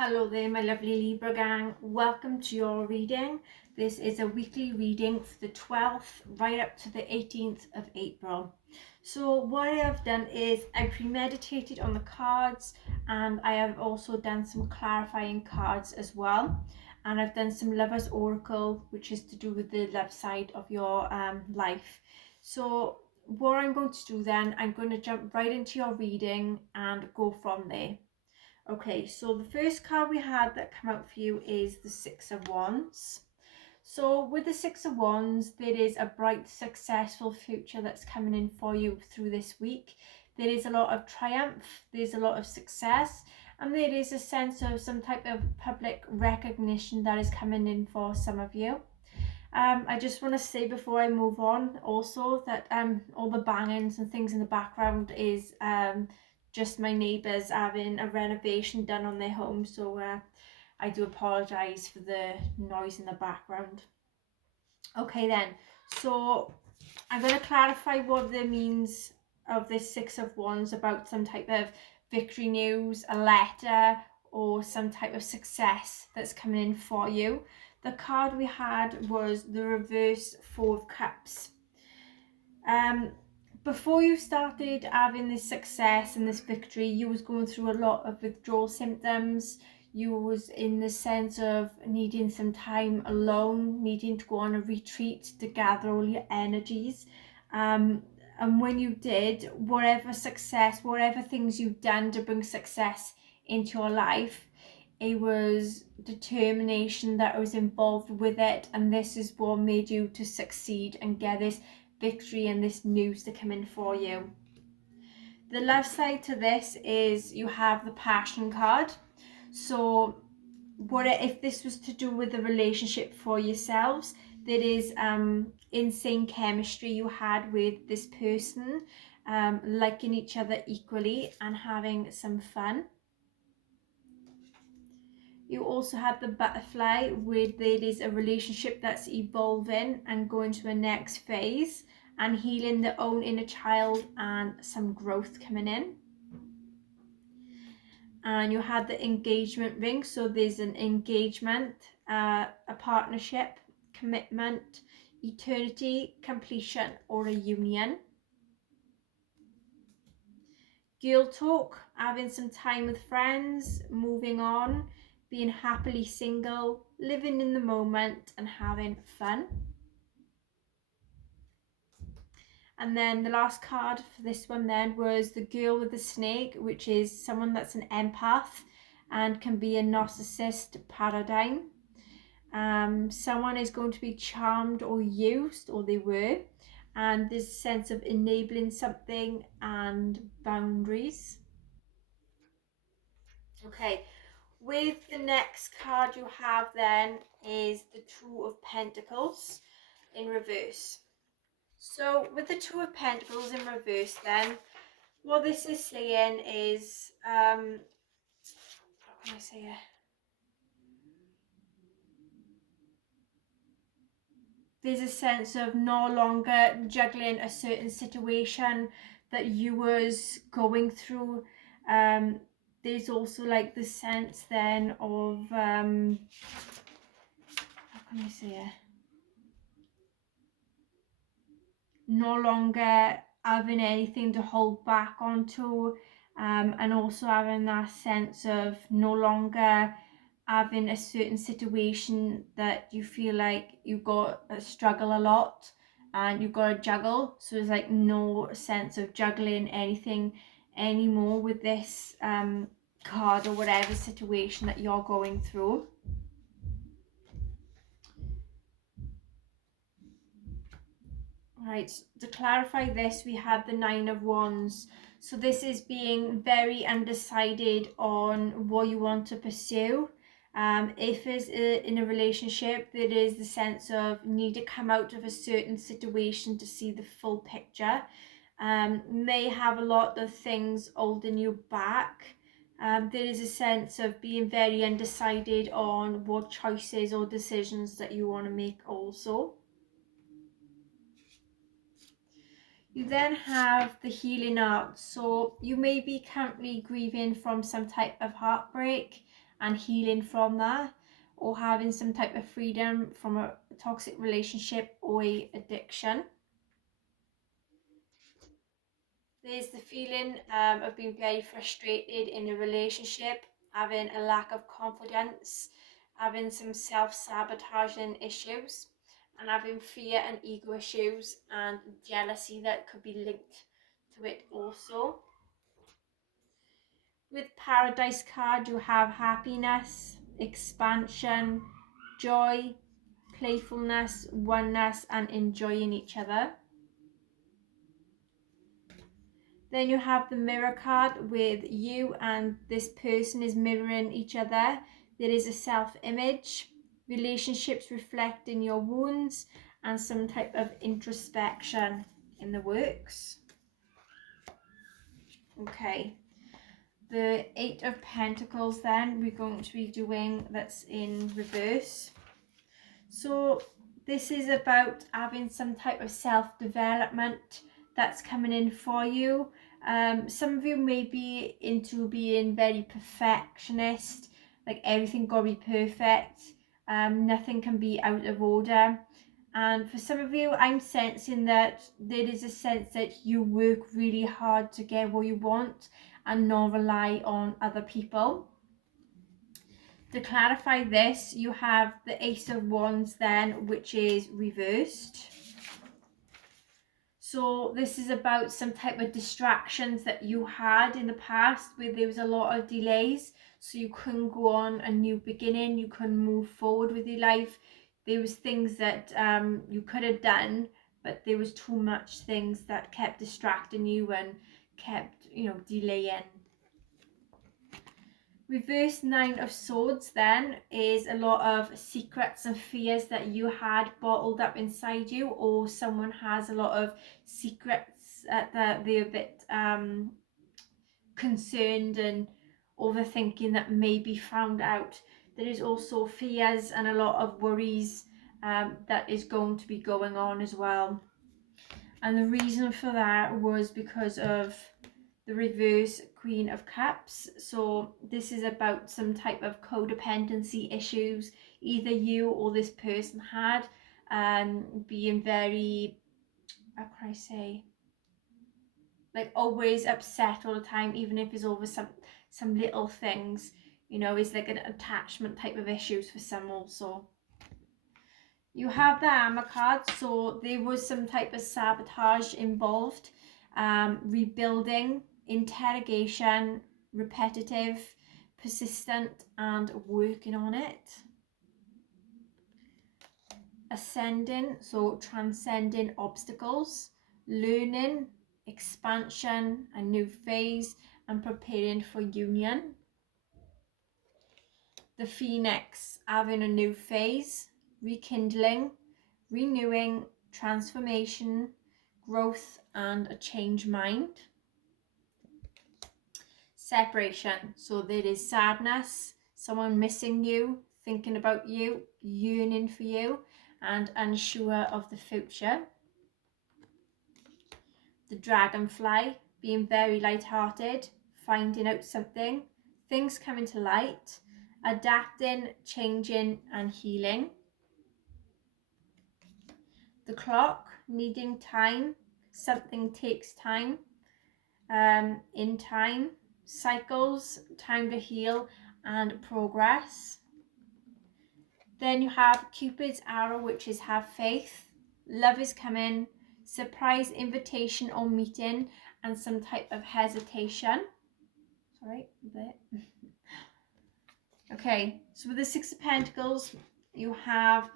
Hello there, my lovely Libra gang. Welcome to your reading. This is a weekly reading for the 12th right up to the 18th of April. So what I have done is I premeditated on the cards, and I have also done some clarifying cards as well. And I've done some Lover's Oracle, which is to do with the love side of your life. So what I'm going to do then, I'm going to jump right into your reading and go from there. Okay, so the first card we had that come out for you is the Six of Wands. So with the Six of Wands, there is a bright, successful future that's coming in for you through this week. There is a lot of triumph, there's a lot of success, and there is a sense of some type of public recognition that is coming in for some of you. I just want to say before I move on also that all the bangings and things in the background is just my neighbours having a renovation done on their home, so I do apologise for the noise in the background. Okay then, so I'm going to clarify what the means of this Six of Wands about some type of victory news, a letter, or some type of success that's coming in for you. The card we had was the reverse Four of Cups. Before you started having this success and this victory, you was going through a lot of withdrawal symptoms. You was in the sense of needing some time alone, needing to go on a retreat to gather all your energies. And when you did, whatever success, whatever things you've done to bring success into your life, it was determination that was involved with it, and this is what made you to succeed and get this victory and this news to come in for you. The love side to this is you have the Passion card. So what if this was to do with the relationship for yourselves? There is insane chemistry you had with this person, liking each other equally and having some fun. You also have the Butterfly, where there is a relationship that's evolving and going to a next phase and healing their own inner child and some growth coming in. And you had the Engagement ring, so there's an engagement, a partnership, commitment, eternity, completion, or a union. Girl talk, having some time with friends, moving on, being happily single, living in the moment and having fun. And then the last card for this one then was the Girl with the Snake, which is someone that's an empath and can be a narcissist paradigm. Someone is going to be charmed or used, or they were, and this sense of enabling something and boundaries. Okay, with the next card you have then is the Two of Pentacles in reverse. So with the Two of Pentacles in reverse then, what this is saying is, how can I say it? There's a sense of no longer juggling a certain situation that you was going through. There's also like the sense then of, how can I say it? No longer having anything to hold back onto, and also having that sense of no longer having a certain situation that you feel like you've got to struggle a lot and you've got to juggle. So there's like no sense of juggling anything anymore with this card or whatever situation that you're going through. Right, to clarify this, we had the Nine of Wands. So this is being very undecided on what you want to pursue. If it's in a relationship, there is the sense of need to come out of a certain situation to see the full picture. May have a lot of things holding you back. There is a sense of being very undecided on what choices or decisions that you want to make also. You then have the Healing Arc. So you may be currently grieving from some type of heartbreak, and healing from that, or having some type of freedom from a toxic relationship or a addiction. There's the feeling of being very frustrated in a relationship, having a lack of confidence, having some self-sabotaging issues, and having fear and ego issues and jealousy that could be linked to it also. With Paradise card, you have happiness, expansion, joy, playfulness, oneness, and enjoying each other. Then you have the mirror card with you and this person is mirroring each other. There is a self-image, relationships reflecting your wounds, and some type of introspection in the works. Okay, the Eight of Pentacles then we're going to be doing, that's in reverse. So this is about having some type of self-development that's coming in for you. Some of you may be into being very perfectionist, like everything got to be perfect. Nothing can be out of order. And for some of you, I'm sensing that there is a sense that you work really hard to get what you want and not rely on other people. To clarify this, you have the Ace of Wands then, which is reversed. So this is about some type of distractions that you had in the past where there was a lot of delays, so you couldn't go on a new beginning, you couldn't move forward with your life. There was things that you could have done, but there was too much things that kept distracting you and kept, delaying. Reverse Nine of Swords then is a lot of secrets and fears that you had bottled up inside you, or someone has a lot of secrets that they're a bit concerned and overthinking that may be found out. There is also fears and a lot of worries that is going to be going on as well. And the reason for that was because of the reverse Queen of Cups. So this is about some type of codependency issues either you or this person had, being very, how can I say, like always upset all the time, even if it's over some little things. It's like an attachment type of issues for some also. You have the Hammer card, so there was some type of sabotage involved, rebuilding, interrogation, repetitive, persistent, and working on it. Ascending, so transcending obstacles, learning, expansion, a new phase, and preparing for union. The Phoenix, having a new phase, rekindling, renewing, transformation, growth, and a changed mind. Separation, so there is sadness, someone missing you, thinking about you, yearning for you, and unsure of the future. The Dragonfly, being very light-hearted, finding out something, things coming to light, adapting, changing, and healing. The Clock, needing time, something takes time, in time, cycles, time to heal, and progress. Then you have Cupid's arrow, which is have faith, love is coming, surprise invitation or meeting, and some type of hesitation. Sorry, a bit. Okay, so with the Six of Pentacles, you have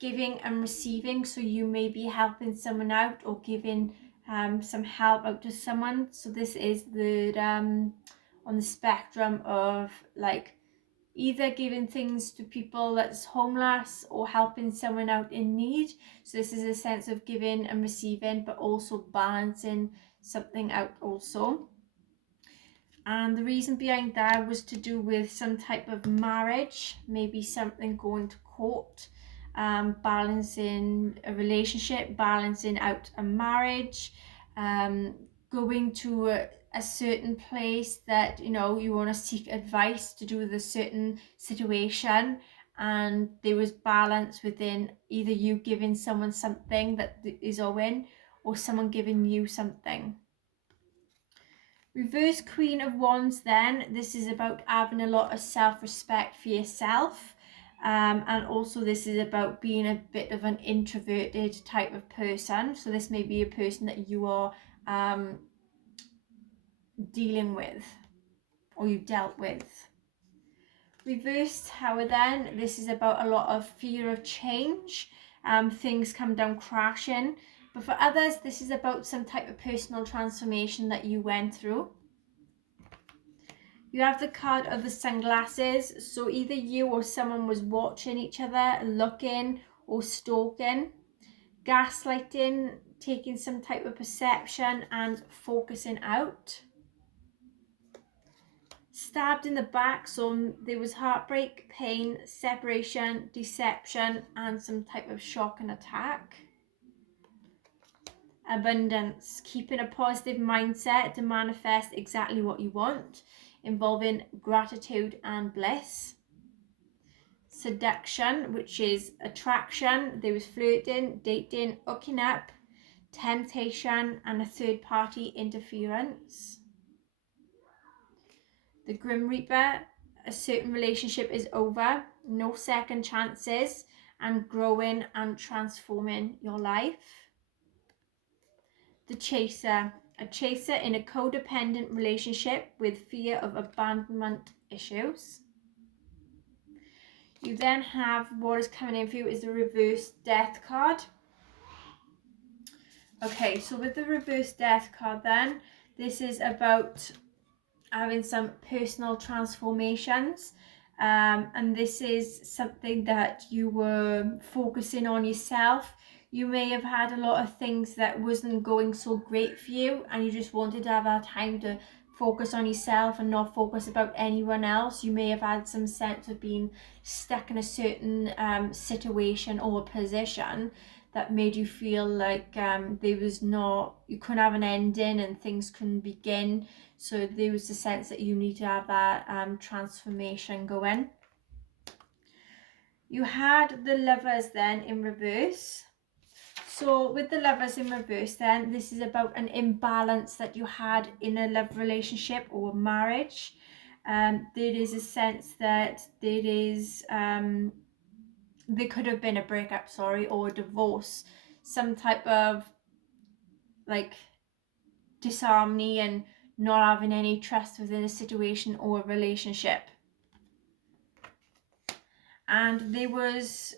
giving and receiving. So you may be helping someone out or giving some help out to someone. So this is the on the spectrum of like either giving things to people that's homeless or helping someone out in need. So this is a sense of giving and receiving, but also balancing something out also. And the reason behind that was to do with some type of marriage, maybe something going to court, balancing a relationship, balancing out a marriage, going to a a certain place that, you know, you want to seek advice to do with a certain situation, and there was balance within either you giving someone something that is owing or someone giving you something. Reverse Queen of Wands then, this is about having a lot of self-respect for yourself. And also this is about being a bit of an introverted type of person. So this may be a person that you are dealing with or you've dealt with. Reversed Tower then, this is about a lot of fear of change. Things come down crashing. But for others, this is about some type of personal transformation that you went through. You have the card of the sunglasses. So either you or someone was watching each other, looking or stalking. Gaslighting, taking some type of perception and focusing out. Stabbed in the back, so there was heartbreak, pain, separation, deception, and some type of shock and attack. Abundance, keeping a positive mindset to manifest exactly what you want, involving gratitude and bliss. Seduction, which is attraction, there was flirting, dating, hooking up, temptation, and a third party interference. The Grim Reaper, a certain relationship is over, no second chances, and growing and transforming your life. The Chaser, a chaser in a codependent relationship with fear of abandonment issues. You then have what is coming in for you is the reverse death card. Okay, so with the reverse death card then, this is about having some personal transformations, and this is something that you were focusing on yourself. You may have had a lot of things that wasn't going so great for you, and you just wanted to have that time to focus on yourself and not focus about anyone else. You may have had some sense of being stuck in a certain situation or position that made you feel like you couldn't have an ending and things couldn't begin. So there was the sense that you need to have that transformation going. You had the Lovers then in reverse. So with the Lovers in reverse then, this is about an imbalance that you had in a love relationship or marriage. There is a sense that there could have been a breakup, or a divorce, some type of like disharmony and not having any trust within a situation or a relationship. And there was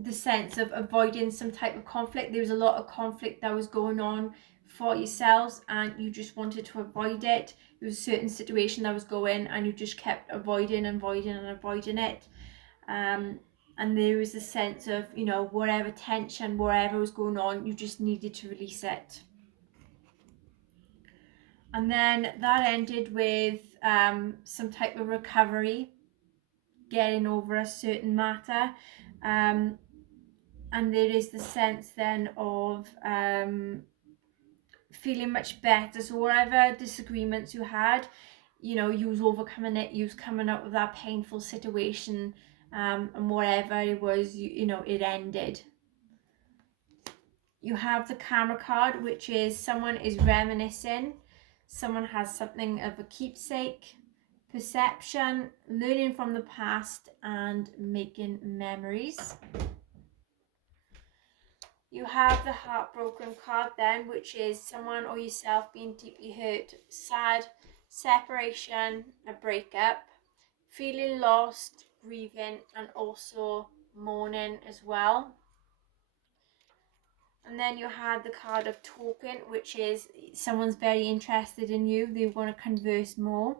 the sense of avoiding some type of conflict. There was a lot of conflict that was going on for yourselves and you just wanted to avoid it. There was a certain situation that was going and you just kept avoiding it. And there was a sense of, you know, whatever tension, whatever was going on, you just needed to release it. And then that ended with some type of recovery, getting over a certain matter. And there is the sense then of feeling much better. So whatever disagreements you had, you know, you was overcoming it, you was coming out of that painful situation, and whatever it was, you know, it ended. You have the Camera card, which is someone is reminiscing, someone has something of a keepsake, perception, learning from the past, and making memories. You have the Heartbroken card then, which is someone or yourself being deeply hurt, sad, separation, a breakup, feeling lost, grieving, and also mourning as well. And then you had the card of Talking, which is someone's very interested in you, they want to converse more.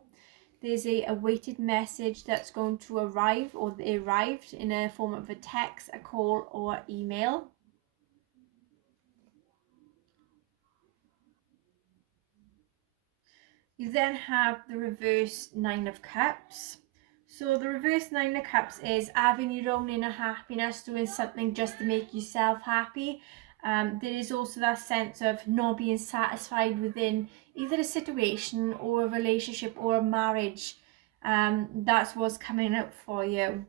There's a awaited message that's going to arrive, or they arrived in a form of a text, a call, or email. You then have the reverse Nine of Cups. So the reverse Nine of Cups is having your own inner happiness, doing something just to make yourself happy. There is also that sense of not being satisfied within either a situation or a relationship or a marriage. That's what's coming up for you.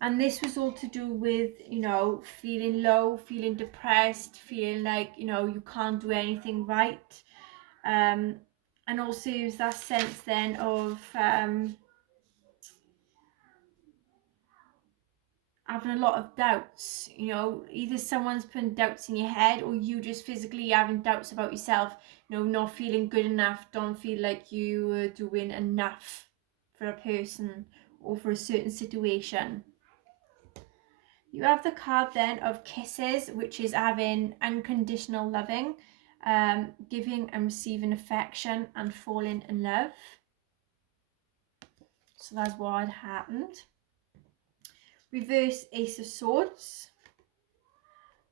And this was all to do with, feeling low, feeling depressed, feeling like, you can't do anything right. And also there's that sense then of having a lot of doubts, either someone's putting doubts in your head or you just physically having doubts about yourself, not feeling good enough, don't feel like you are doing enough for a person or for a certain situation. You have the card then of kisses, which is having unconditional loving, giving and receiving affection and falling in love. So that's what had happened. Reverse Ace of Swords.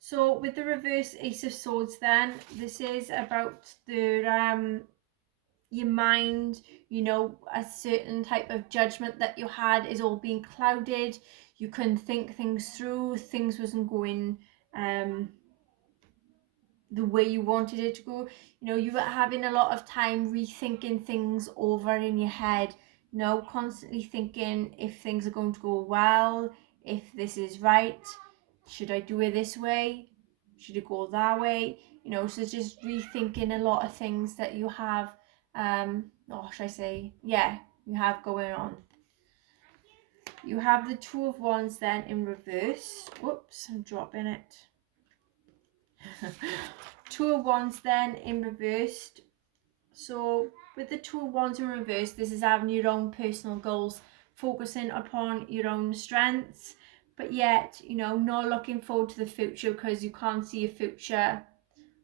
So with the reverse Ace of Swords then, this is about the your mind, a certain type of judgment that you had is all being clouded. You couldn't think things through, things wasn't going the way you wanted it to go. You were having a lot of time rethinking things over in your head, constantly thinking if things are going to go well, if this is right, should I do it this way, should it go that way, so just rethinking a lot of things that you have you have going on. You have the Two of Wands then in reverse. Whoops, I'm dropping it. Two of Wands then in reversed. So with the Two of Wands in reverse, this is having your own personal goals, focusing upon your own strengths, but yet, not looking forward to the future because you can't see a future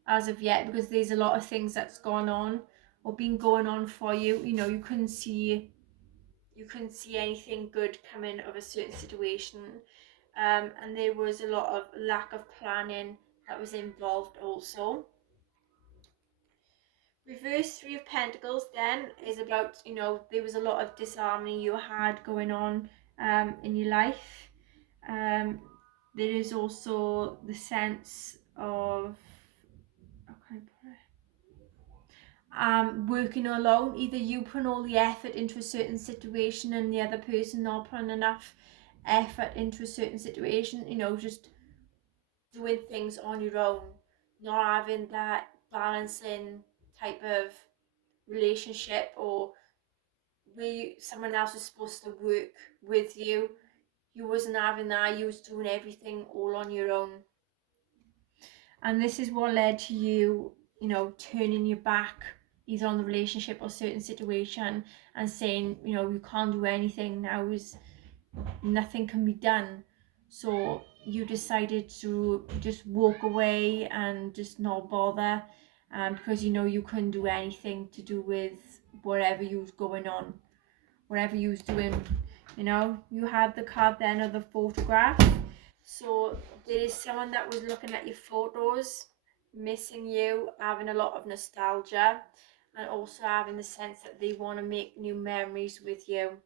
as of yet because there's a lot of things that's gone on or been going on for you. You couldn't see anything good coming of a certain situation. And there was a lot of lack of planning that was involved also. Reverse Three of Pentacles then is about, there was a lot of disharmony you had going on in your life. There is also the sense of, how can I put it? Working alone, either you putting all the effort into a certain situation and the other person not putting enough effort into a certain situation, just doing things on your own, not having that balancing type of relationship or where someone else was supposed to work with you. You wasn't having that, you was doing everything all on your own. And this is what led to you, turning your back either on the relationship or certain situation and saying, you can't do anything now, is nothing can be done. So you decided to just walk away and just not bother, because you couldn't do anything to do with whatever you was going on, whatever you was doing. You had the card then of the photograph. So there is someone that was looking at your photos, missing you, having a lot of nostalgia, and also having the sense that they want to make new memories with you.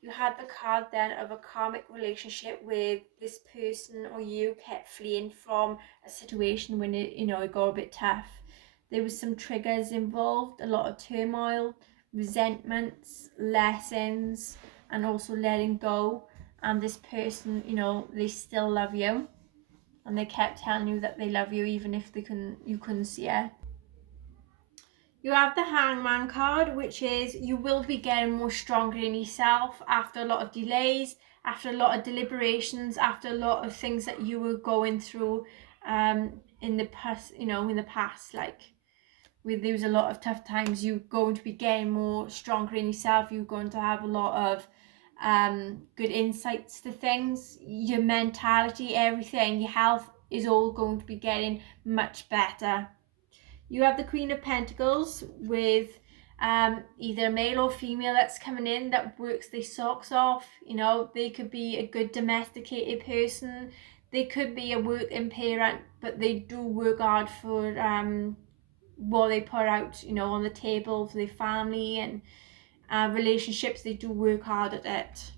You had the card then of a karmic relationship with this person, or you kept fleeing from a situation when it got a bit tough. There was some triggers involved, a lot of turmoil, resentments, lessons, and also letting go. And this person, they still love you, and they kept telling you that they love you even if you couldn't see it. You have the Hangman card, which is you will be getting more stronger in yourself after a lot of delays, after a lot of deliberations, after a lot of things that you were going through in the past, like there was a lot of tough times. You're going to be getting more stronger in yourself. You're going to have a lot of good insights to things. Your mentality, everything, your health is all going to be getting much better. You have the Queen of Pentacles with either a male or female that's coming in that works their socks off. They could be a good domesticated person. They could be a working parent, but they do work hard for what they put out, on the table for their family and relationships. They do work hard at it.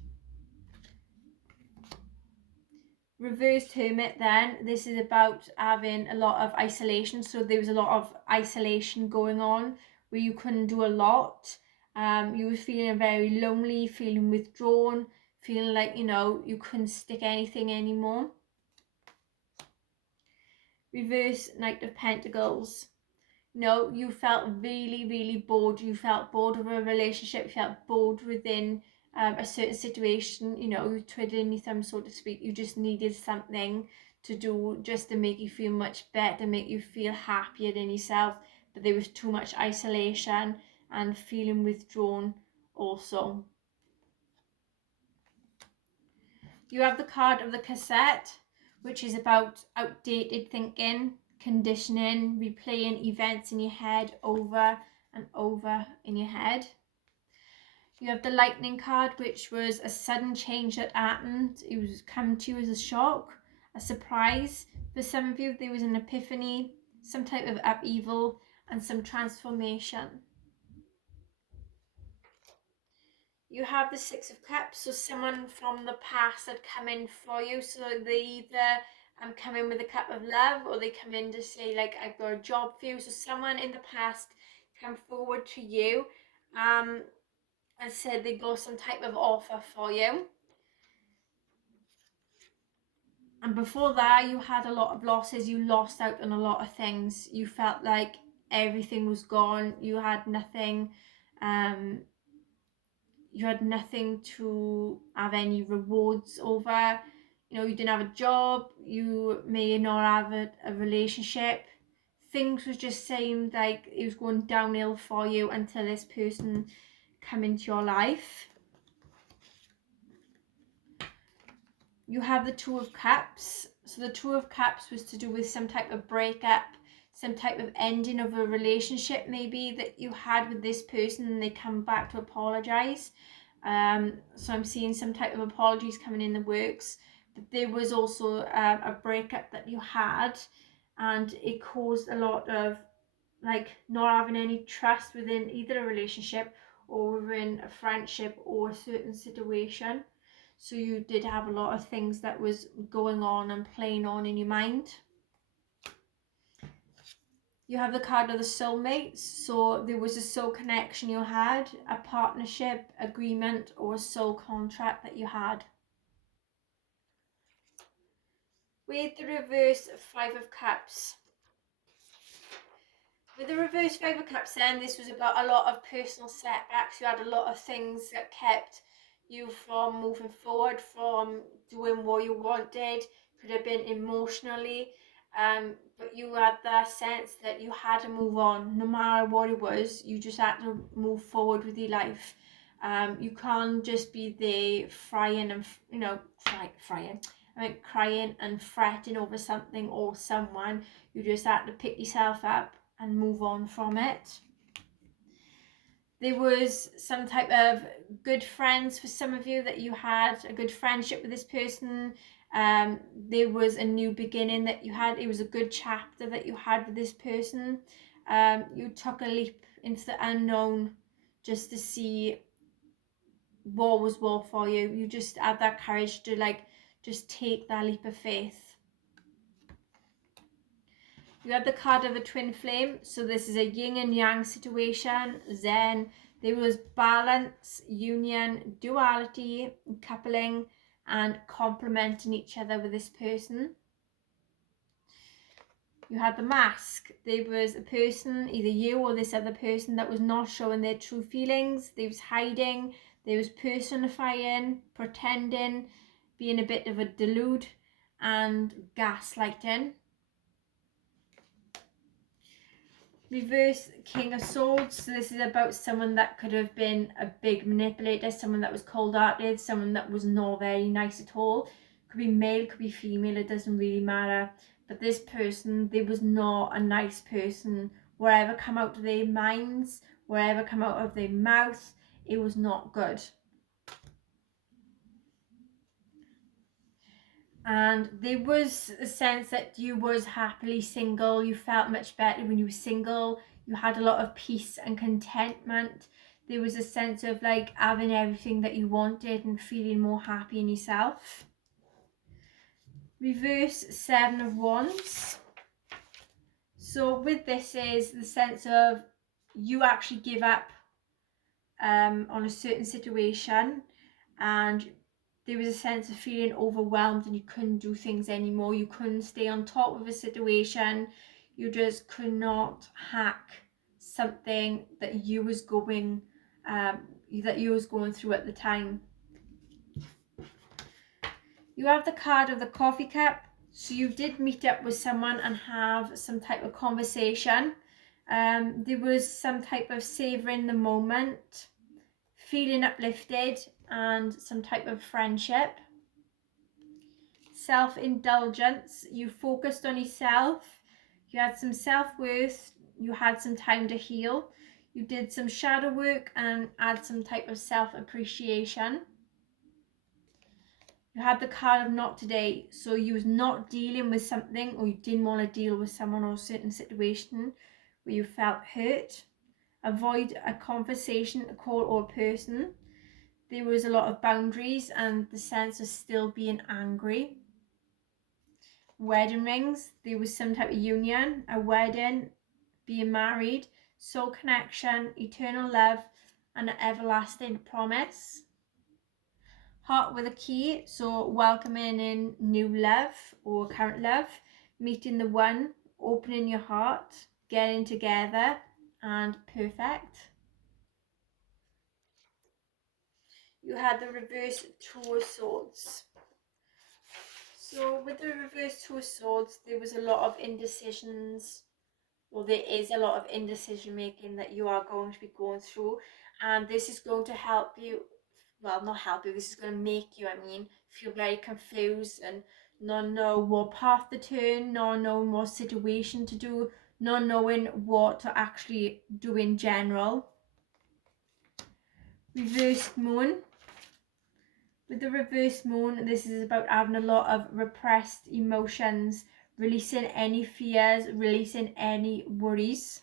Reversed hermit, then this is about having a lot of isolation. So there was a lot of isolation going on where you couldn't do a lot. You were feeling very lonely, feeling withdrawn, feeling like, you know, you couldn't stick anything anymore. Reverse Knight of Pentacles. No, you felt really, really bored. You felt bored of a relationship. You felt bored within a certain situation. You know, twiddling your thumb, so to speak. You just needed something to do just to make you feel much better, make you feel happier in yourself. But there was too much isolation and feeling withdrawn also. You have the card of the cassette, which is about outdated thinking, conditioning, replaying events in your head over and over in your head. You have the lightning card, which was a sudden change that happened. It was come to you as a shock, a surprise. For some of you, there was an epiphany, some type of upheaval, and some transformation. You have the Six of Cups, so someone from the past had come in for you. So they either come in with a cup of love, or they come in to say, like, I've got a job for you. So someone in the past come forward to you and said they got some type of offer for you. And before that, you had a lot of losses. You lost out on a lot of things. You felt like everything was gone. You had nothing. You had nothing to have any rewards over. You know, you didn't have a job. You may not have a relationship. Things was just seemed like it was going downhill for you until this person come into your life. You have the Two of Cups. So the Two of Cups was to do with some type of breakup, some type of ending of a relationship maybe that you had with this person, and they come back to apologize. So I'm seeing some type of apologies coming in the works. But there was also a breakup that you had, and it caused a lot of like not having any trust within either a relationship or within a friendship or a certain situation. So you did have a lot of things that was going on and playing on in your mind. You have the card of the soulmates. So there was a soul connection you had, a partnership, agreement, or a soul contract that you had. With the reverse Five of Cups. With the reverse Five of Cups then, this was about a lot of personal setbacks. You had a lot of things that kept you from moving forward, from doing what you wanted. Could have been emotionally, but you had that sense that you had to move on. No matter what it was, you just had to move forward with your life. You can't just be there frying and, you know, frying. I mean, crying and fretting over something or someone. You just had to pick yourself up and move on from it. There was some type of good friends for some of you, that you had a good friendship with this person. There was a new beginning that you had. It was a good chapter that you had with this person. You took a leap into the unknown just to see what was what for you. You just had that courage to like just take that leap of faith. You had the card of the twin flame. So this is a yin and yang situation. Zen. There was balance, union, duality, coupling, and complementing each other with this person. You had the mask. There was a person, either you or this other person, that was not showing their true feelings. There was hiding. There was personifying, pretending, being a bit of a delude, and gaslighting. Reverse King of Swords. So this is about someone that could have been a big manipulator, someone that was cold-hearted, someone that was not very nice at all. Could be male, could be female, it doesn't really matter. But this person, they was not a nice person. Whatever come out of their minds, whatever come out of their mouth, it was not good. And there was a sense that you was happily single. You felt much better when you were single. You had a lot of peace and contentment. There was a sense of like having everything that you wanted and feeling more happy in yourself. Reverse Seven of Wands. So with this is the sense of you actually give up on a certain situation, and there was a sense of feeling overwhelmed and you couldn't do things anymore. You couldn't stay on top of a situation. You just could not hack something that you was going through at the time. You have the card of the coffee cup. So you did meet up with someone and have some type of conversation. There was some type of savouring the moment, feeling uplifted, and some type of friendship. Self-indulgence. You focused on yourself. You had some self-worth. You had some time to heal. You did some shadow work and had some type of self-appreciation. You had the card of not today. So you was not dealing with something, or you didn't want to deal with someone or a certain situation where you felt hurt. Avoid a conversation, a call, or a person. There was a lot of boundaries and the sense of still being angry. Wedding rings. There was some type of union, a wedding, being married, soul connection, eternal love, and an everlasting promise. Heart with a key. So welcoming in new love or current love, meeting the one, opening your heart, getting together, and perfect. You had the reverse Two of Swords. So with the reverse Two of Swords, there was a lot of indecisions. Well, there is a lot of indecision making that you are going to be going through, and this is going to help you. Well, not help you. This is going to make you, feel very confused and not know what path to turn, not knowing what situation to do, not knowing what to actually do in general. Reversed Moon. With the reverse moon, this is about having a lot of repressed emotions, releasing any fears, releasing any worries.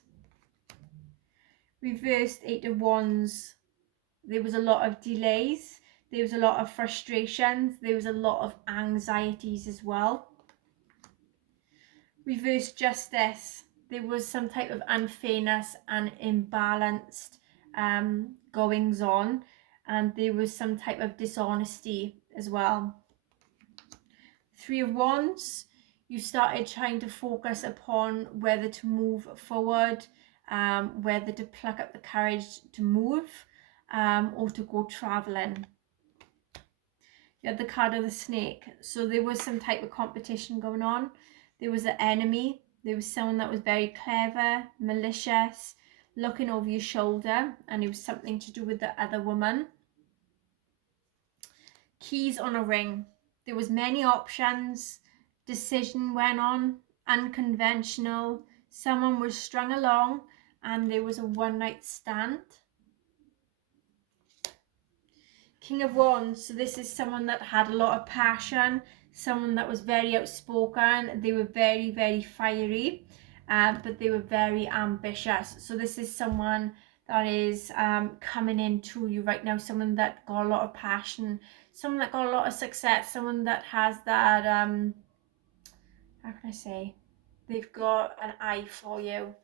Reversed Eight of Wands. There was a lot of delays. There was a lot of frustrations. There was a lot of anxieties as well. Reversed Justice. There was some type of unfairness and imbalanced goings on, and there was some type of dishonesty as well. Three of Wands. You started trying to focus upon whether to move forward, whether to pluck up the courage to move, or to go traveling. You had the card of the Snake. So there was some type of competition going on. There was an enemy. There was someone that was very clever, malicious, looking over your shoulder, and it was something to do with the other woman. Keys on a ring. There was many options. Decision went on, unconventional. Someone was strung along, and there was a one-night stand. King of Wands. So this is someone that had a lot of passion, someone that was very outspoken. They were very, very fiery, but they were very ambitious. So this is someone that is coming into you right now, someone that got a lot of passion, someone that got a lot of success, someone that has that, how can I say, they've got an eye for you.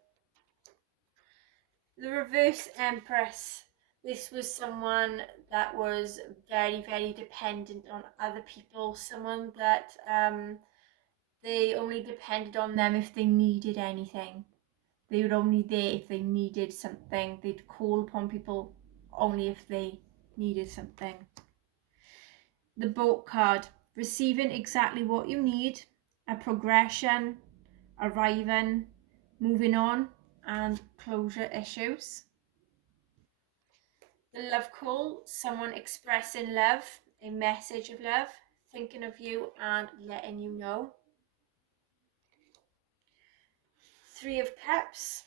The reverse Empress. This was someone that was very, very dependent on other people. Someone that they only depended on them if they needed anything. They were only there if they needed something. They'd call upon people only if they needed something. The Boat card. Receiving exactly what you need. A progression. Arriving. Moving on. And closure issues. The Love call, someone expressing love, a message of love, thinking of you and letting you know. Three of Cups.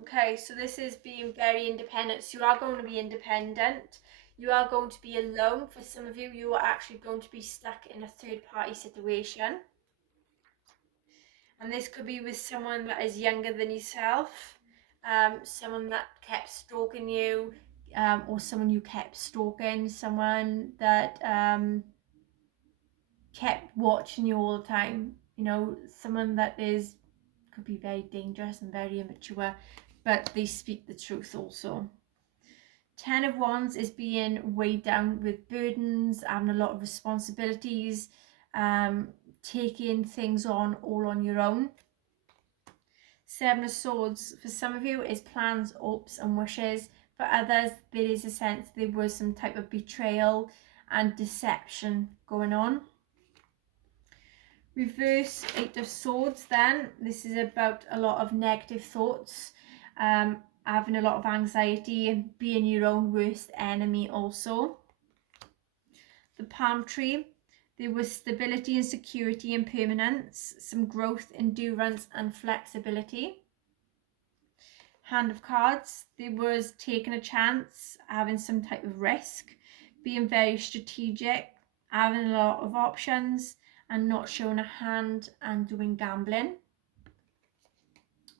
Okay, so this is being very independent. So you are going to be independent. You are going to be alone. For some of you, you are actually going to be stuck in a third-party situation. And this could be with someone that is younger than yourself, someone that kept stalking you, or someone you kept stalking, someone that kept watching you all the time. You know, someone that could be very dangerous and very immature, but they speak the truth also. 10 of Wands is being weighed down with burdens, having a lot of responsibilities, taking things on all on your own. 7 of Swords, for some of you, is plans, hopes and wishes. For others, there is a sense there was some type of betrayal and deception going on. Reverse 8 of Swords then. This is about a lot of negative thoughts, having a lot of anxiety and being your own worst enemy also. The Palm Tree. There was stability and security and permanence, some growth, endurance and flexibility. Hand of Cards. There was taking a chance, having some type of risk, being very strategic, having a lot of options and not showing a hand and doing gambling.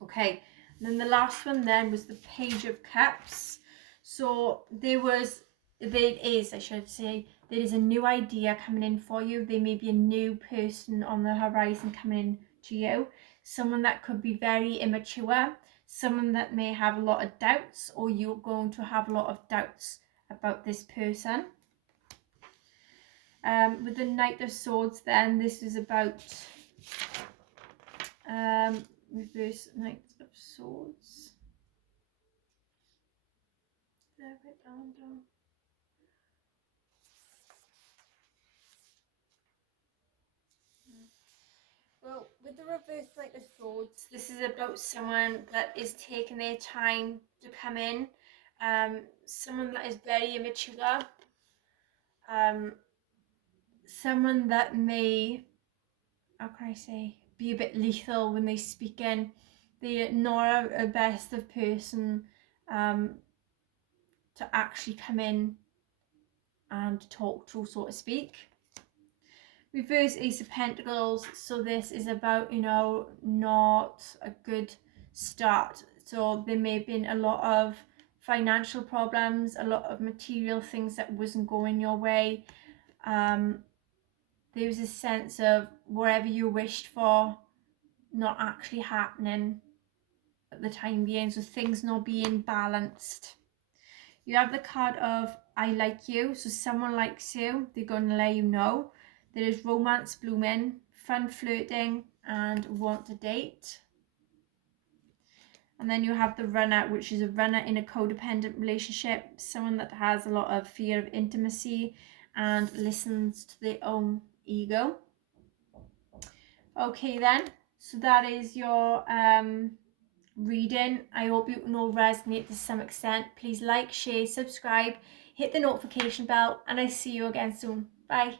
Okay, and then the last one then was the Page of Cups. So there is a new idea coming in for you. There may be a new person on the horizon coming in to you. Someone that could be very immature, someone that may have a lot of doubts, or you're going to have a lot of doubts about this person. With the Knight of Swords then, this is about reverse Knight of Swords. There, right down. Well, with the reverse Knight of Swords, this is about someone that is taking their time to come in, someone that is very immature, someone that may, how can I say, be a bit lethal when they speak in. They're not a best of person to actually come in and talk to, so to speak. Reverse Ace of Pentacles, so this is about, you know, not a good start. So there may have been a lot of financial problems, a lot of material things that wasn't going your way. There was a sense of whatever you wished for not actually happening at the time being, so things not being balanced. You have the card of I like you, so someone likes you, they're going to let you know. There is romance blooming, fun flirting and want to date. And then you have the runner, which is a runner in a codependent relationship, someone that has a lot of fear of intimacy and listens to their own ego. Okay then, so that is your reading. I hope you can all resonate to some extent. Please like, share, subscribe, hit the notification bell, and I see you again soon. Bye.